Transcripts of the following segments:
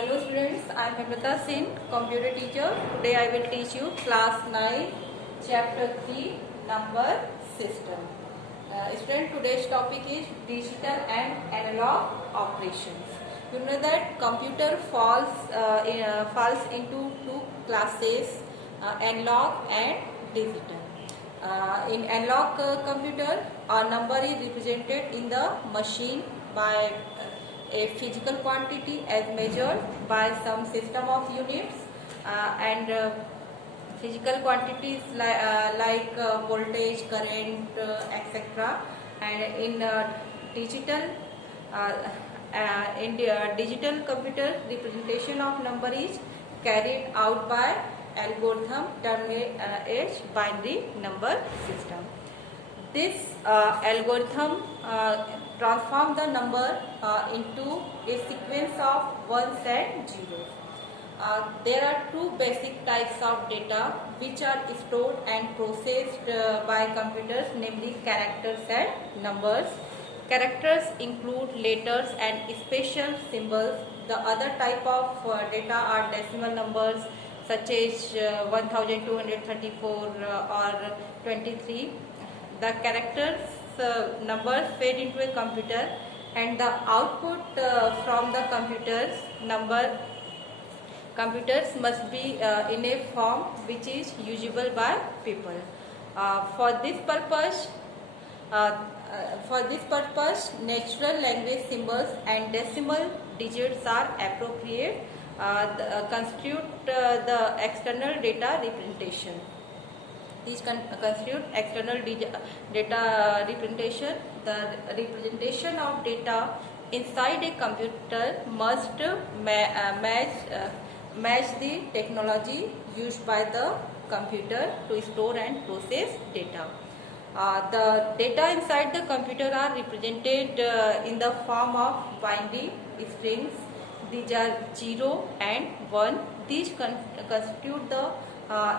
Hello students, I am Hemlata Singh, computer teacher. Today I will teach you class 9, chapter 3, number system. Student, today's topic is digital and analog operations. You know that computer falls into two classes, analog and digital. In analog computer, a number is represented in the machine by a physical quantity as measured by some system of units and physical quantities like voltage, current, etc. And digital uh, digital computer, representation of number is carried out by algorithm termed as binary number system. This algorithm transforms the number into a sequence of ones and zeros. There are two basic types of data which are stored and processed by computers, namely characters and numbers. Characters include letters and special symbols. The other type of data are decimal numbers such as 1234 or 23. The characters numbers fed into a computer and the output from the computers must be in a form which is usable by people. For this purpose, natural language symbols and decimal digits are appropriate. Constitute the external data representation. These constitute external data representation. The representation of data inside a computer must match the technology used by the computer to store and process data. The data inside the computer are represented in the form of binary strings. These are 0 and 1. These constitute the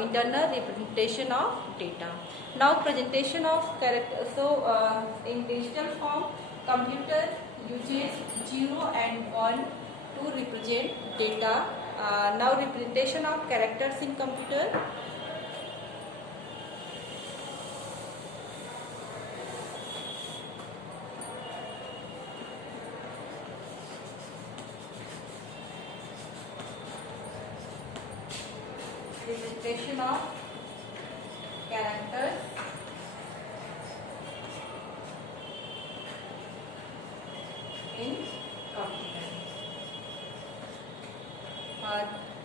internal representation of data. Now presentation of character. So in digital form, computer uses 0 and 1 to represent data. Now representation of characters in computer. Representation of characters in computer.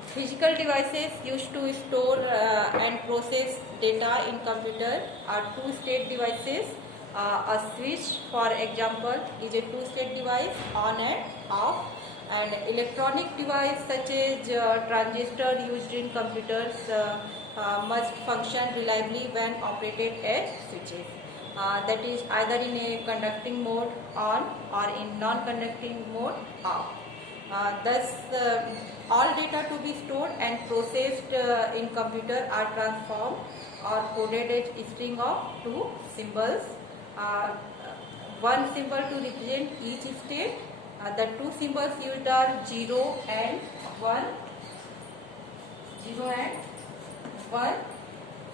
Physical devices used to store and process data in computer are two-state devices. A switch, for example, is a two-state device, on and off. And electronic device such as transistor used in computers must function reliably when operated as switches. That is either in a conducting mode on or in non-conducting mode off. Thus, all data to be stored and processed in computer are transformed or coded as string of two symbols. One symbol to represent each state. The two symbols used are 0 and 1. 0 and 1,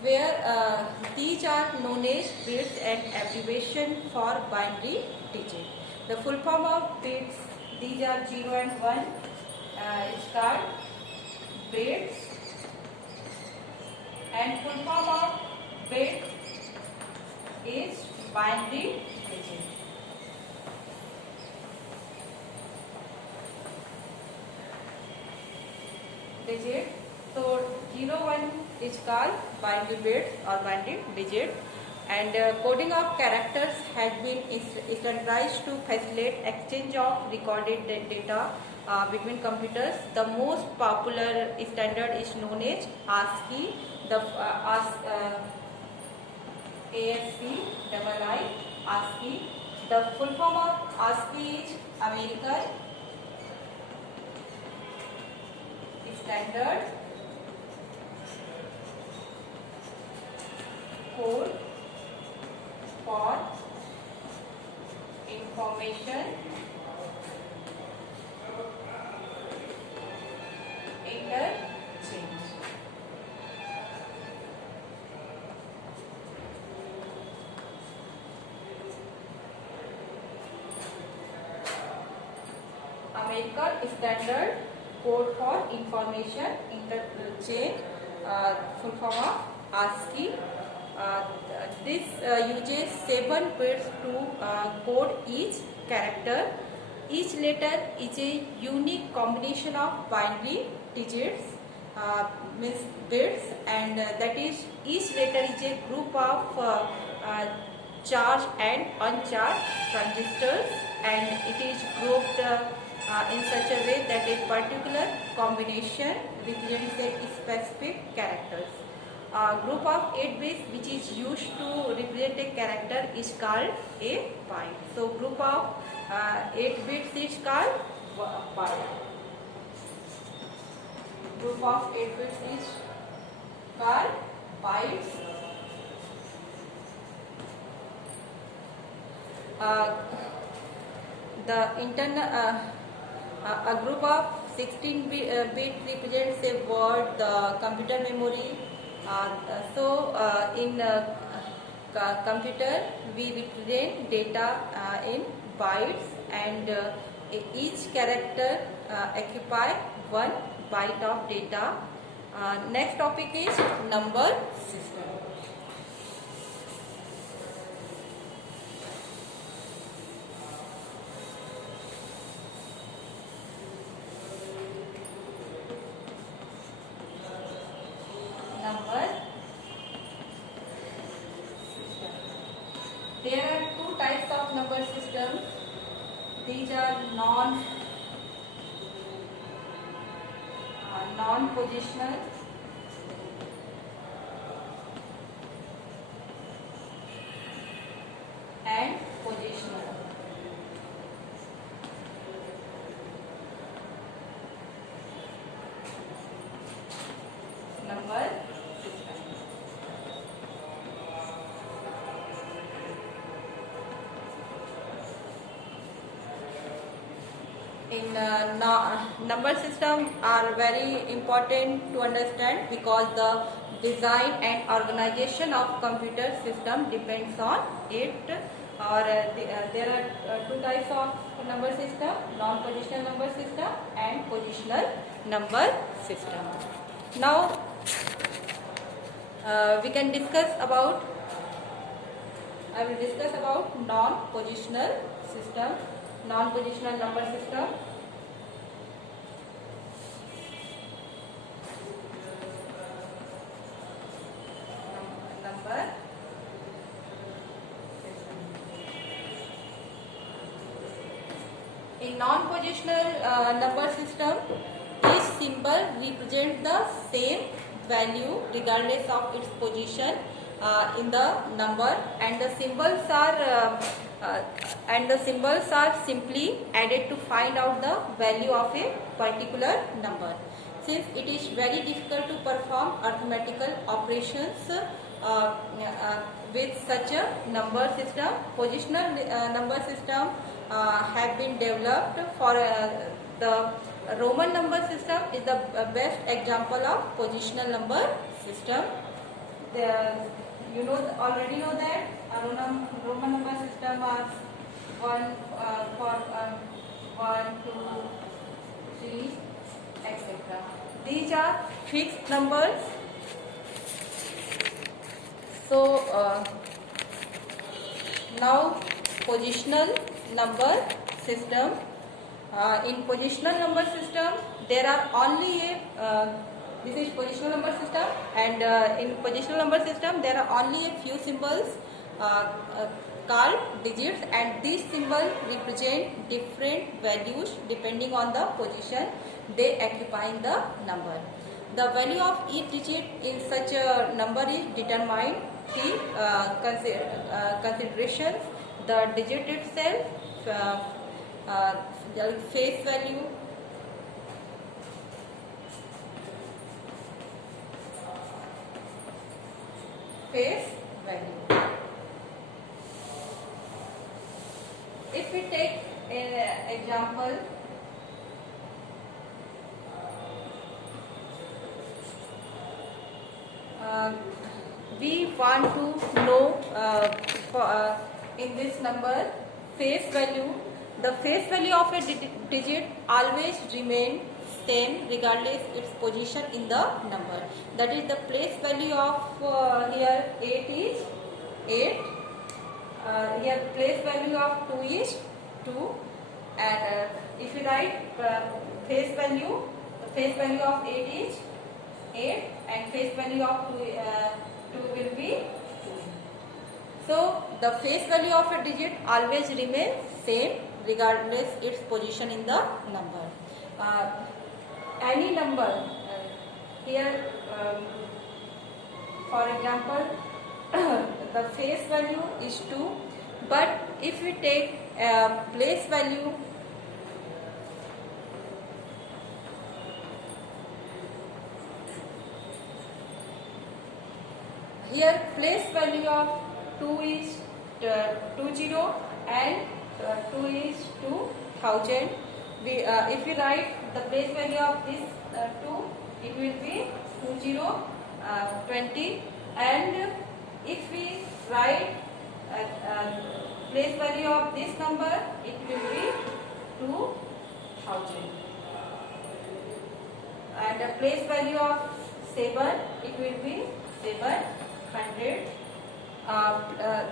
where these are known as bits and abbreviation for binary digit. The full form of bits, these are 0 and 1, is called bits, and full form of bit is binary digit. Digit. So 0, 1 is called binary bits or binary digit, and coding of characters has been standardized to facilitate exchange of recorded data between computers. The most popular standard is known as ASCII. The ASCII. The full form of ASCII is American Standard Code for Information interchange. American Standard Code for Information Interchange, full form of ASCII. This uses 7 bits to code each character. Each letter is a unique combination of binary digits, means bits, and that is each letter is a group of charged and uncharged transistors, and it is grouped in such a way that a particular combination represents a specific characters. A group of 8 bits which is used to represent a character is called a byte. So group of 8 bits is called byte. Group of 8 bits is called bytes. A group of 16 bit represents a word, the computer memory. In computer we represent data in bytes, and each character occupy 1 byte of data. Next topic is number system. There are 2 types of number systems. These are non-positional and positional. Number system. In number system are very important to understand, because the design and organization of computer system depends on it. Or there are 2 types of number system: non-positional number system and positional number system. Now we can discuss about. I will discuss about non-positional system. Non-positional number system. Number in non-positional number system, each symbol represents the same value regardless of its position in the number, and the symbols are simply added to find out the value of a particular number. Since it is very difficult to perform arithmetical operations with such a number system, positional number system have been developed. For the Roman number system is the best example of positional number system. You already know that Roman number system are 1 for 1, 2, 3, etc. These are fixed numbers. So now positional number system. In positional number system, there are only this is positional number system, and in positional number system there are only a few symbols called digits, and these symbols represent different values depending on the position they occupy in the number. The value of each digit in such a number is determined through considerations: the digit itself, the face value, If we take an example, want to know in this number face value. The face value of a digit always remain same regardless its position in the number. That is the place value of here 8 is 8. Here place value of 2 is 2, and if you write face value, the face value of 8 is 8 and face value of 2 will be 2. So the face value of a digit always remains same regardless its position in the number. Any number here, for example, the face value is 2, but if we take place value, here place value of 2 is 20 and 2 is 2000. If we write the place value of this 2, it will be 20, and if we write place value of this number, it will be 2000, and the place value of 7, it will be 700.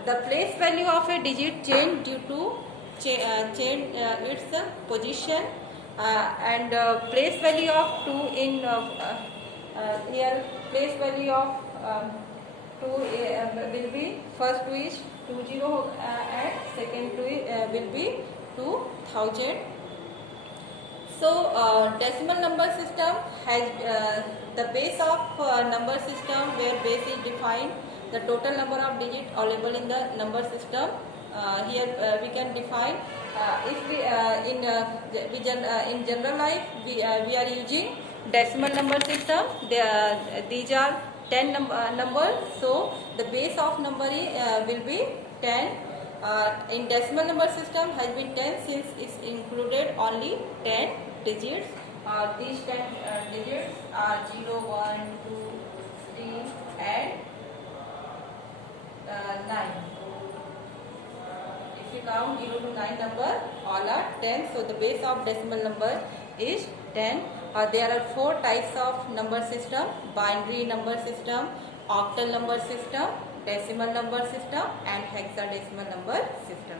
The place value of a digit change due to change its position, and place value of 2 in here place value of 2 will be first 2 is 20 and second 2 will be 2000. So decimal number system has the base of number system, where base is defined the total number of digits available in the number system. Here we can define if we in general life we are using decimal number system. These are 10 numbers, so the base of number will be 10. In decimal number system has been 10 since it's included only 10 digits. These 10 digits are 0, 1, 2, 3 and 9. If you count 0 to 9 number, all are 10. So the base of decimal number is 10. There are 4 types of number system: binary number system, octal number system, decimal number system and hexadecimal number system.